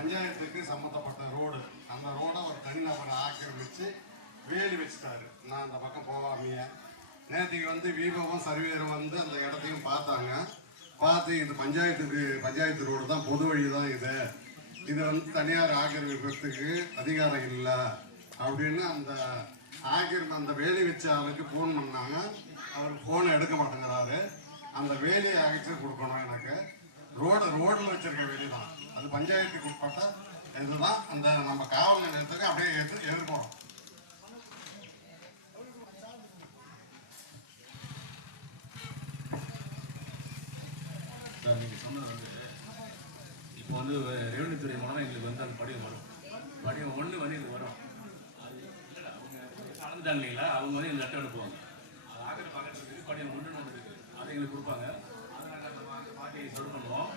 பஞ்சாயத்துக்கு சம்மந்தப்பட்ட ரோடு, அந்த ரோடை ஒரு தனிநபரை ஆக்கிரமிச்சு வேலி வச்சுட்டாரு. நான் அந்த பக்கம் போகாமையே நேற்றுக்கு வந்து வீபவும் சர்வேரும் வந்து அந்த இடத்தையும் பார்த்தாங்க. பார்த்து இது பஞ்சாயத்து ரோடு தான், பொது வழி தான் இது வந்து தனியார் ஆக்கிரமிப்பத்துக்கு அதிகாரம் இல்லை அப்படின்னு அந்த வேலி வச்ச ஆளுக்கு ஃபோன் பண்ணாங்க. அவர் ஃபோனை எடுக்க மாட்டேங்கிறாரு. அந்த வேலியை அகைச்சு கொடுக்கணும் எனக்கு. ரோடில் வச்சிருக்க வேலி தான், அது பஞ்சாயத்துக்கு உட்பட்ட இதுதான். அந்த நம்ம காவல் நிலையத்துக்கு அப்படியே எதிர்க்கணும். சார், நீங்கள் சொன்னது வந்து இப்போ வந்து ரெவன்யூ துறை மூலமாக எங்களுக்கு வந்து அந்த படிவம் வரும். படிவம் 1 வந்து எங்களுக்கு வரும். அது இல்லை, அவங்க அளந்துட்டாங்க இல்லைங்களா, அவங்க வந்து எங்களுக்கு லெட்டர் அனுப்புவாங்க. அது ஆகிற பார்க்கறதுக்கு படிவம் 1 இருக்குது, அதை எங்களுக்கு கொடுப்பாங்க. அதை நாங்கள் அந்த பார்ட்டியை சொல் பண்ணுவோம்.